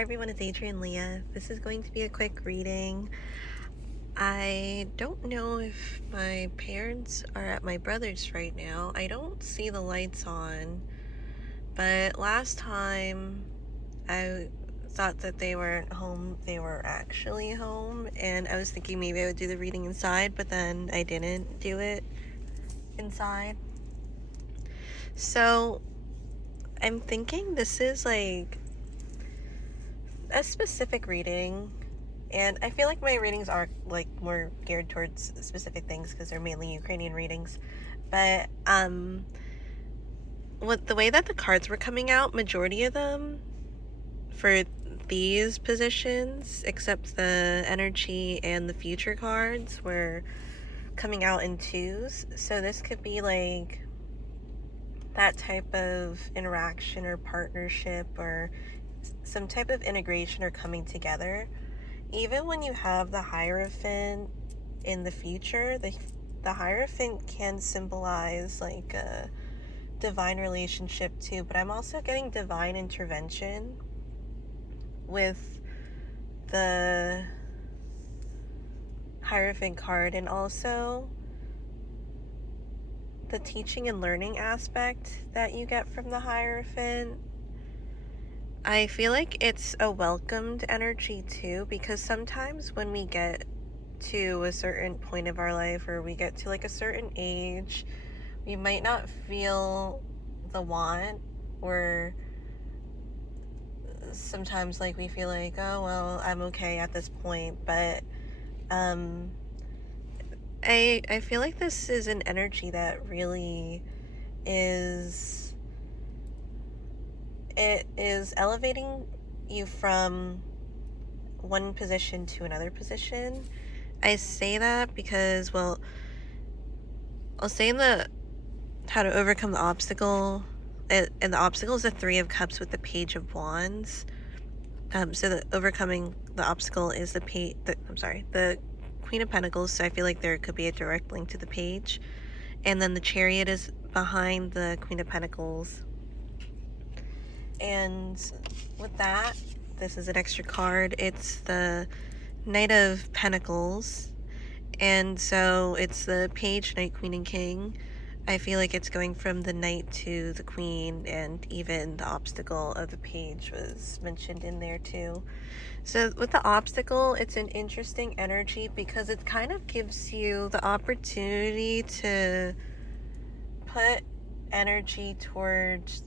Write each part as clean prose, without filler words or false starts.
Hi everyone, it's Adrian Leah. This is going to be a quick reading. I don't know if my parents are at my brother's right now. I don't see the lights on, but last time I thought that they weren't home. They were actually home, and I was thinking maybe I would do the reading inside, but then I didn't do it inside. So I'm thinking this is like a specific reading, and I feel like my readings are like more geared towards specific things because they're mainly Ukrainian readings. But with the way that the cards were coming out, majority of them for these positions, except the energy and the future cards, were coming out in twos. So this could be like that type of interaction or partnership or some type of integration or coming together. Even when you have the Hierophant in the future, the Hierophant can symbolize like a divine relationship too, but I'm also getting divine intervention with the Hierophant card, and also the teaching and learning aspect that you get from the Hierophant. I feel like it's a welcomed energy too, because sometimes when we get to a certain point of our life, or we get to like a certain age, we might not feel the want, or sometimes like we feel like, oh well, I'm okay at this point. But I feel like this is an energy that really is, it is elevating you from one position to another position. I say that because, well, I'll say in the how to overcome the obstacle, and the obstacle is the Three of Cups with the Page of Wands. So the overcoming the obstacle is the Queen of Pentacles. So I feel like there could be a direct link to the Page, and then the Chariot is behind the Queen of Pentacles. And with that, this is an extra card. It's the Knight of Pentacles, and so it's the Page, Knight, Queen, and King. I feel like it's going from the Knight to the Queen, and even the obstacle of the Page was mentioned in there too. So with the obstacle, it's an interesting energy because it kind of gives you the opportunity to put energy towards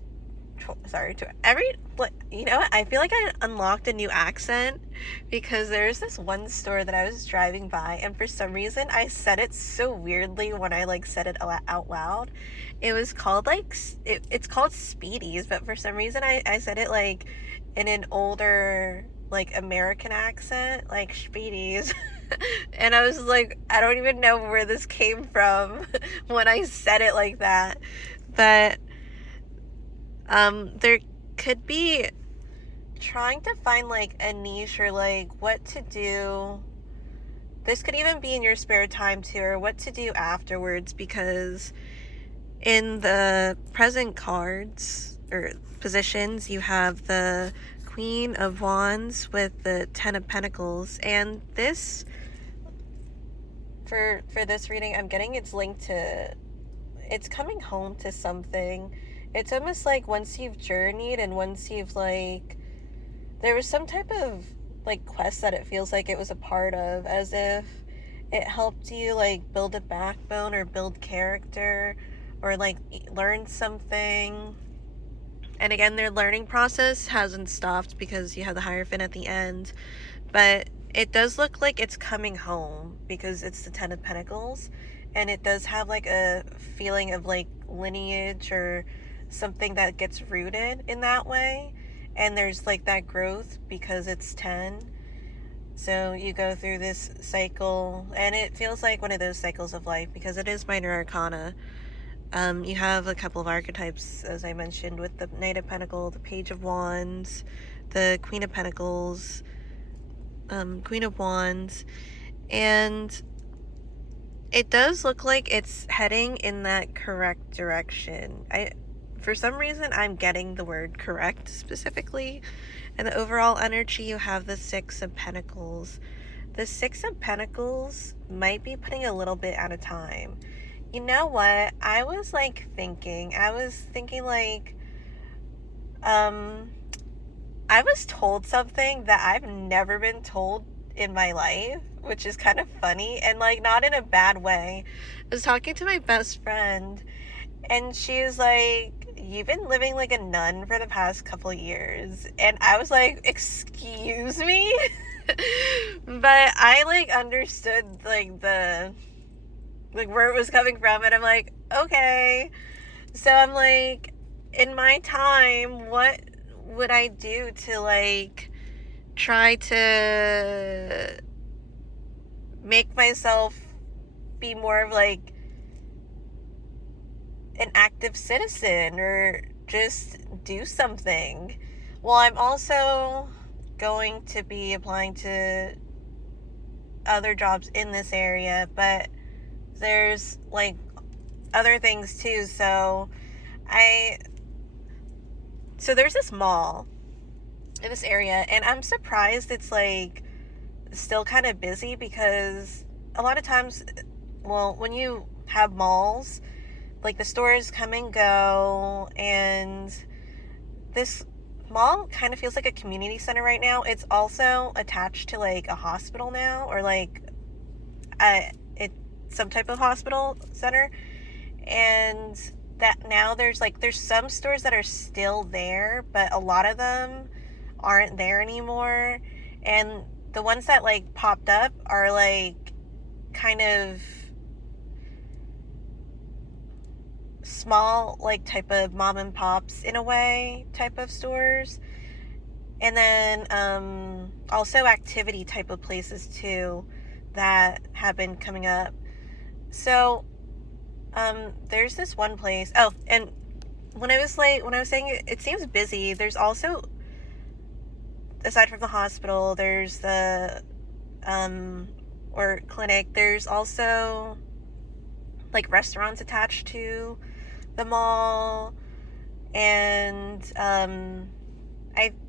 you know what, I feel like I unlocked a new accent because there's this one store that I was driving by, and for some reason I said it so weirdly when I like said it out loud. It was called like it's called Speedies, but for some reason I said it like in an older like American accent, like Speedies. And I was like, I don't even know where this came from when I said it like that. But there could be trying to find like a niche, or like what to do. This could even be in your spare time too, or what to do afterwards, because in the present cards or positions, you have the Queen of Wands with the Ten of Pentacles, and this for this reading, I'm getting it's linked to, it's coming home to something. It's almost like once you've journeyed and once you've like, there was some type of like quest that it feels like it was a part of, as if it helped you like build a backbone or build character or like learn something. And again, their learning process hasn't stopped because you have the Hierophant at the end, but it does look like it's coming home because it's the Ten of Pentacles, and it does have like a feeling of like lineage or something that gets rooted in that way. And there's like that growth because it's 10. So you go through this cycle, and it feels like one of those cycles of life because it is minor arcana. You have a couple of archetypes, as I mentioned, with the Knight of Pentacles, the Page of Wands, the Queen of Pentacles, Queen of Wands, and it does look like it's heading in that correct direction. for some reason I'm getting the word correct specifically. And the overall energy, you have the Six of Pentacles. The Six of Pentacles might be putting a little bit at a time. You know what? I was thinking like, I was told something that I've never been told in my life, which is kind of funny, and not in a bad way. I was talking to my best friend, and she was like, "You've been living like a nun for the past couple of years." And I was like, "Excuse me?" But I understood the where it was coming from, and I'm like, "Okay." So I'm like, in my time, what would I do to try to make myself be more of an active citizen, or just do something? Well, I'm also going to be applying to other jobs in this area, but there's other things too. So there's this mall in this area, and I'm surprised it's still kind of busy, because a lot of times, well, when you have malls, the stores come and go, and this mall kind of feels like a community center right now. It's also attached to a hospital now, or it's some type of hospital center, and that now there's some stores that are still there, but a lot of them aren't there anymore, and the ones that popped up are kind of small type of mom and pops in a way type of stores, and then also activity type of places too that have been coming up. So there's this one place. Oh, and when I was saying it seems busy, there's also, aside from the hospital, there's the or clinic, there's also restaurants attached to the mall, and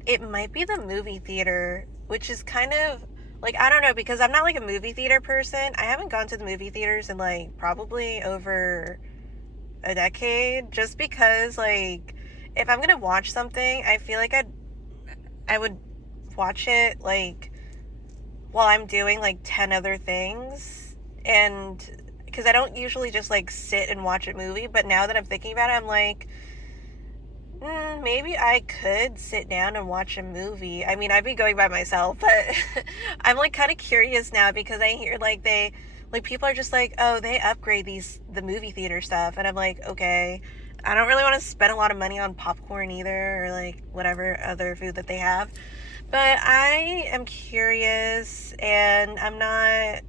it might be the movie theater, which is kind of I don't know, because I'm not a movie theater person. I haven't gone to the movie theaters in probably over a decade, just because if I'm gonna watch something, I feel like I would watch it while I'm doing 10 other things, and because I don't usually just sit and watch a movie. But now that I'm thinking about it, I'm like, maybe I could sit down and watch a movie. I mean, I'd be going by myself, but I'm kind of curious now, because I hear they people are just oh, they upgrade the movie theater stuff, and I'm like, okay, I don't really want to spend a lot of money on popcorn either, or whatever other food that they have. But I am curious, and I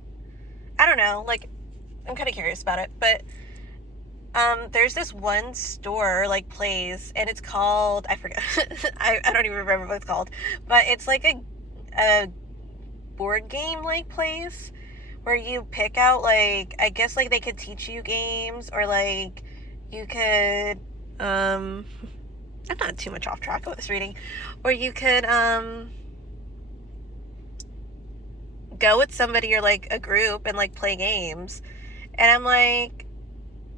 don't know, I'm kind of curious about it. But there's this one store place, and it's called, I forget, I don't even remember what it's called, but it's a board game place, where you pick out I guess they could teach you games, or you could I'm not too much off track with this reading, or you could go with somebody, or a group, and play games. And I'm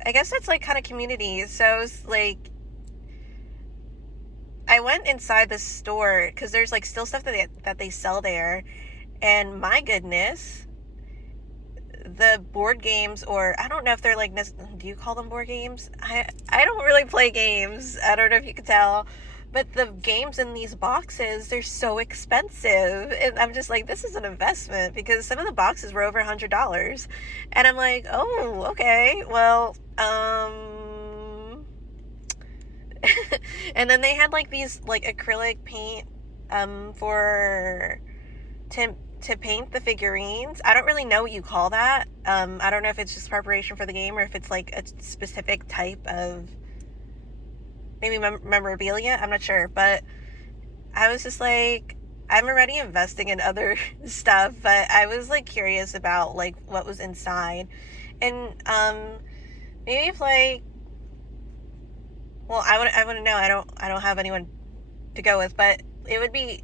I guess that's kind of community. So it's I went inside the store, because there's still stuff that they sell there, and my goodness, the board games, or I don't know if they're do you call them board games? I don't really play games. I don't know if you could tell, but the games in these boxes, they're so expensive, and I'm just this is an investment, because some of the boxes were over $100, and I'm oh, okay, well, and then they had these acrylic paint for to paint the figurines. I don't really know what you call that. I don't know if it's just preparation for the game, or if it's a specific type of maybe memorabilia. I'm not sure, but I was just I'm already investing in other stuff, but I was curious about what was inside, and maybe if well, I want to know. I don't have anyone to go with, but it would be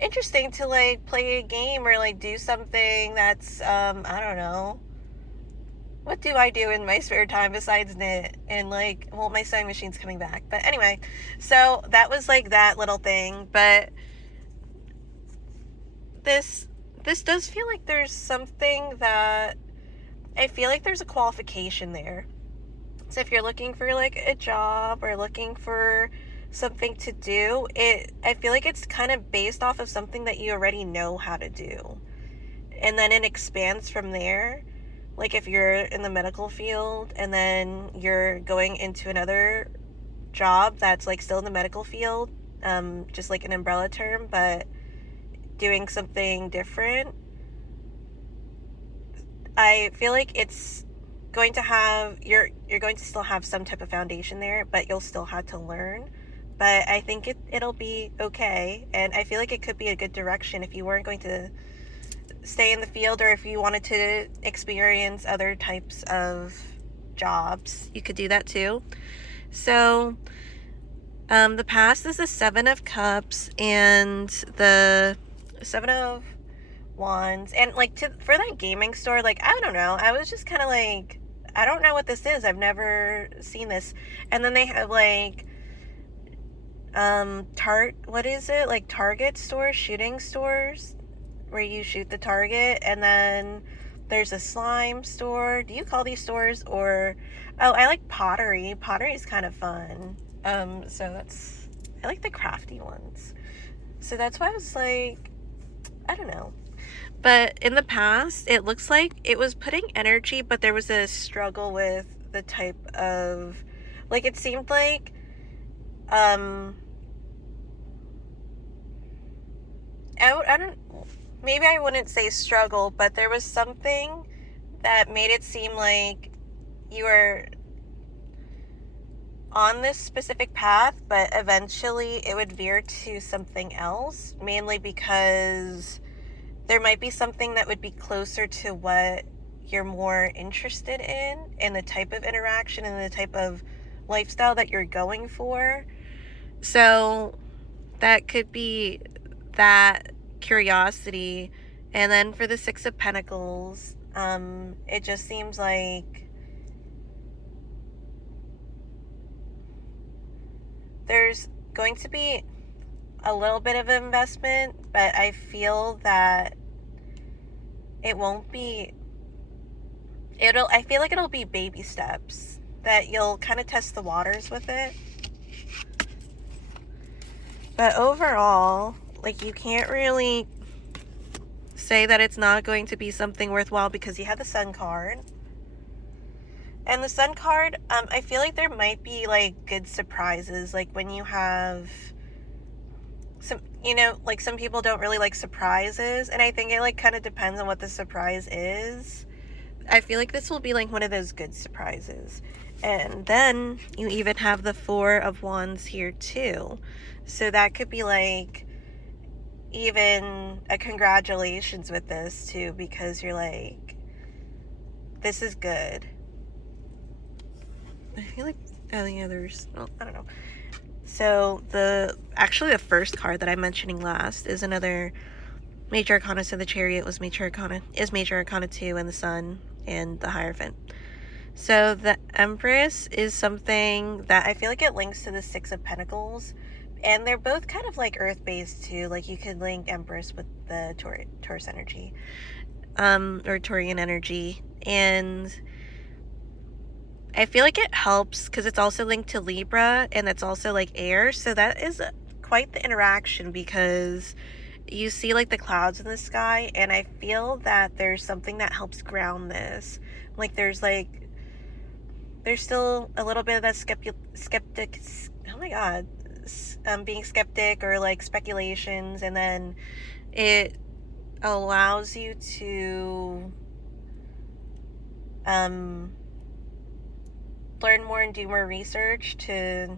interesting to like play a game or like do something that's I don't know. What do I do in my spare time besides knit? And like, well, my sewing machine's coming back. But anyway, so that was like that little thing. But this this does feel like there's something that I feel like there's a qualification there. So if you're looking for like a job or looking for something to do, I feel like it's kind of based off of something that you already know how to do. And then it expands from there. Like if you're in the medical field and then you're going into another job that's like still in the medical field, just like an umbrella term, but doing something different, I feel like it's going to have you're going to still have some type of foundation there, but you'll still have to learn. But I think it'll be okay, and I feel like it could be a good direction if you weren't going to stay in the field, or if you wanted to experience other types of jobs, you could do that too. So the past is the Seven of Cups and the Seven of Wands, and like for that gaming store, like I don't know, I was just kind of like, I don't know what this is, I've never seen this. And then they have like what is it, like Target stores, shooting stores where you shoot the target. And then there's a slime store. Do you call these stores? Or I like pottery. Pottery is kind of fun. So I like the crafty ones. So that's why I was like, I don't know. But in the past, it looks like it was putting energy, but there was a struggle with the type of, like, it seemed like I don't, maybe I wouldn't say struggle, but there was something that made it seem like you were on this specific path, but eventually it would veer to something else, mainly because there might be something that would be closer to what you're more interested in the type of interaction and the type of lifestyle that you're going for. So that could be that curiosity. And then for the Six of Pentacles, it just seems like there's going to be a little bit of investment, but I feel that it won't be, I feel like it'll be baby steps, that you'll kind of test the waters with it. But overall, like, you can't really say that it's not going to be something worthwhile because you have the Sun card. And the Sun card, I feel like there might be like good surprises, like when you have some, like some people don't really like surprises, and I think it like kind of depends on what the surprise is. I feel like this will be like one of those good surprises. And then you even have the Four of Wands here too. So that could be like even a congratulations with this too, because you're like, this is good. I feel like, oh yeah, I don't know. So actually the first card that I'm mentioning last is another Major Arcana. So the Chariot was Major Arcana 2, and the Sun and the Hierophant. So the Empress is something that I feel like it links to the Six of Pentacles, and they're both kind of like earth-based too. Like you could link Empress with the Taurus energy, or Taurian energy, and I feel like it helps because it's also linked to Libra, and that's also like air. So that is quite the interaction, because you see like the clouds in the sky, and I feel that there's something that helps ground this. Like there's still a little bit of that skeptic, oh my god, being skeptic or like speculations, and then it allows you to learn more and do more research to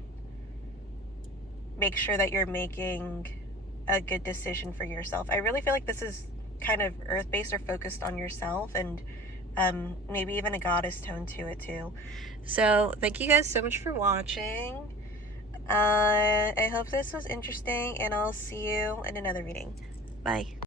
make sure that you're making a good decision for yourself. I really feel like this is kind of earth-based or focused on yourself and maybe even a goddess tone to it too. So thank you guys so much for watching. I hope this was interesting, and I'll see you in another reading. Bye.